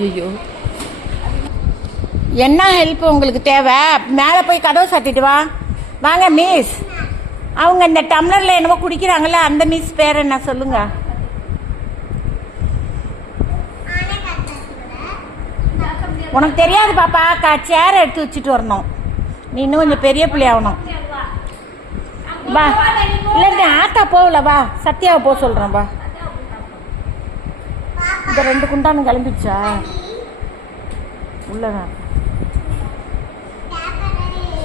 ஐயோ, என்ன ஹெல்ப் உங்களுக்கு தேவை? மேலே போய் கதவை சாத்திட்டு வா. வாங்க மிஸ். அவங்க இந்த டம்ளரில் என்னமோ குடிக்கிறாங்கல்ல, அந்த மிஸ் பேர் என்ன சொல்லுங்க? உனக்கு தெரியாது பாப்பா. சேரை எடுத்து வச்சுட்டு வரணும். நீ இன்னும் கொஞ்சம் பெரிய பிள்ளை ஆகணும். வா. இல்லை நீ ஆத்தா போகல, வா சத்யாவை போக சொல்கிறேன். வா. இந்த 2 குண்டானு கிளம்பிடுச்சா? உள்ளதான்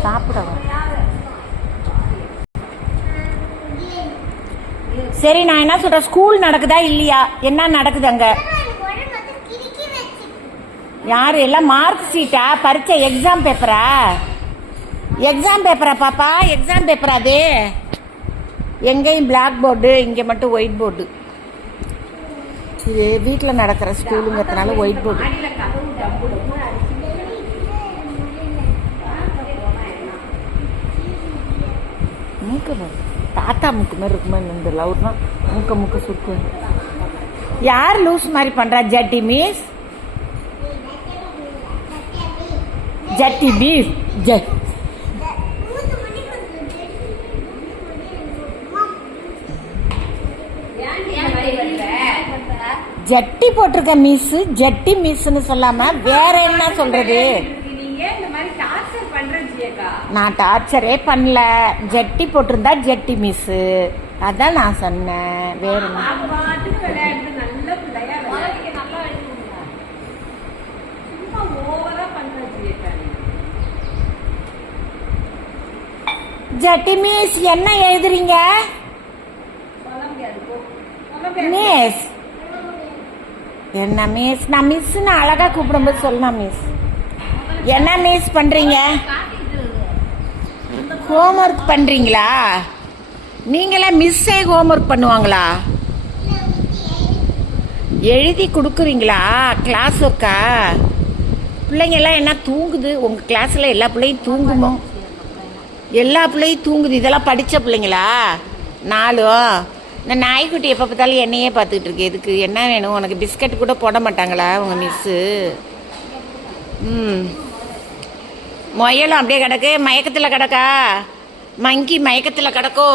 சாப்பிட. சரி, நான் என்ன சொல்றேன், ஸ்கூல் நடக்குதா இல்லையா? என்ன நடக்குது அங்க? யாரு? எல்லாம் மார்க் ஷீட்டா? பரீட்சை எக்ஸாம் பேப்பரா? எக்ஸாம் பேப்பரா பாப்பா? எக்ஸாம் பேப்பரா அது? எங்கேயும் பிளாக் போர்டு, இங்கே மட்டும் ஒயிட் போர்டு. இது வீட்டில் நடக்கிற ஸ்கூலுங்கிறதுனால ஒயிட் போர்டு. மூக்கு தாத்தா மூக்கு மாதிரி இருக்குமா இந்த லவுர்னா? மூக்க சுருக்கு. யார் லூஸ் மாதிரி பண்றா? ஜட்டி மிஸ். ஜட்டி மிஸ். ஜட்டி போட்டிருக்க மிஸ். ஜட்டி மிஸ்ன்னு சொல்லாம வேற என்ன சொல்றது? நான் டார்ச்சரே பண்ணல. ஜட்டி போட்டிருந்தா ஜட்டி மிஸ், அதான் நான் சொன்னேன். வேற ஜட்டி மிஸ் என்ன எழுதுறீங்க மிஸ்? என்ன மிஸ்? நான் மிஸ்ன்னு அழகா கூப்பிடும்போது சொல்லலாம் மிஸ். என்ன மிஸ் பண்றீங்க? ஹோம்ஒர்க் பண்றீங்களா? நீங்களே மிஸ்ஸே ஹோம்ஒர்க் பண்ணுவாங்களா? எழுதி கொடுக்குறீங்களா கிளாஸ் ஒர்க்கா? பிள்ளைங்க எல்லாம் என்ன தூங்குது? உங்க கிளாஸ்ல எல்லா பிள்ளையும் தூங்குமோ? எல்லா பிள்ளையும் தூங்குது. இதெல்லாம் படிச்ச பிள்ளைங்களா? 4 இந்த நாய்க்குட்டி எப்போ பார்த்தாலும் என்னையே பார்த்துக்கிட்டு இருக்கு. எதுக்கு? என்ன வேணும் உனக்கு? பிஸ்கட் கூட போட மாட்டாங்களா உங்க மிஸ்ஸு? முயலும் அப்படியே கிடக்கு. மயக்கத்தில் கிடக்கா? மங்கி மயக்கத்தில் கிடக்கோ?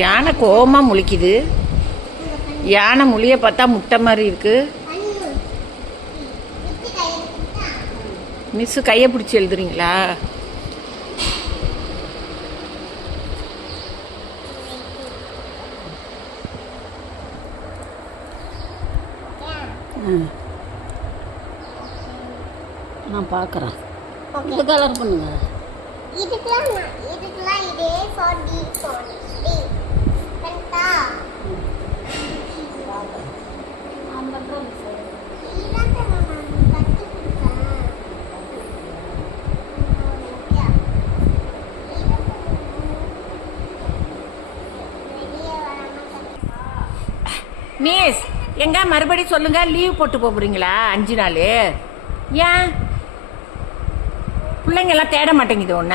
யானை கோவமா முழிக்குது. யானை முழிய பார்த்தா முட்டை மாதிரி இருக்கு. மிஸ் கையை பிடிச்சி எழுதுறீங்களா? நான் பார்க்குறேன். இது கலர் பண்ணுங்க. இதுக்கெல்லாம் இதே ஃபார் டி ஃபார் டி கரெக்ட்டா? மிஸ் எங்க மறுபடி சொல்லுங்க. லீவ் போட்டு போறீங்களா 5 நாள்? ஏன் பிள்ளைங்க எல்லாம் தேட மாட்டேங்குது? ஒன்ன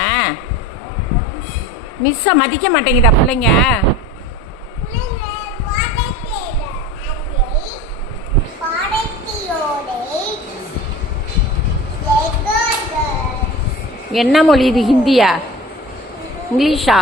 மிஸ்ஸை மதிக்க மாட்டேங்குதா பிள்ளைங்க? என்ன மொழி இது? ஹிந்தியா இங்கிலீஷா?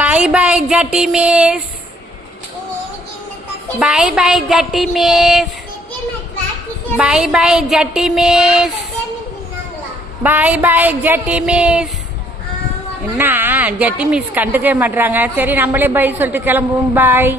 Bye bye Jati Miss. Bye bye Jati Miss. Bye bye Jati Miss. Bye bye Jati Miss. என்ன ஜட்டி மிஸ் கண்டுக்கவே மாட்றாங்க. சரி நம்மளே பை சொல்லிட்டு கிளம்புவோம். பாய்.